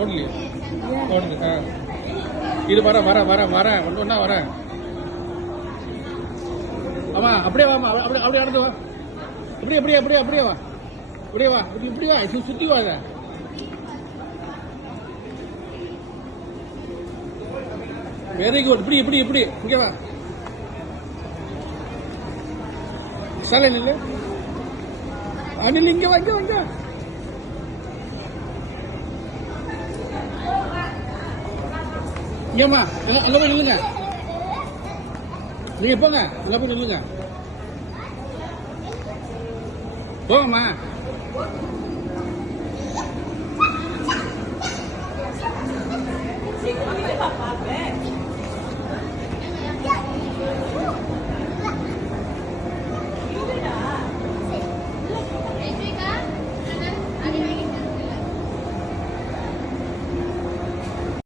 ஓடலையே ஓடுது. இது வர ஒன்றா வர. ஆமா அப்படியே வாமா, அப்படியே நடந்து வா. அப்படியே வா, இப்படி வா, சுத்தி வா. Very good. இப்படி இங்க வா. சாலை நில்லு. அனில் இங்க வாங்க. ஏமா அங்க போய் நில்லுங்க. நீங்க போங்க, அங்க போய் நில்லுங்க. போங்கம்மா.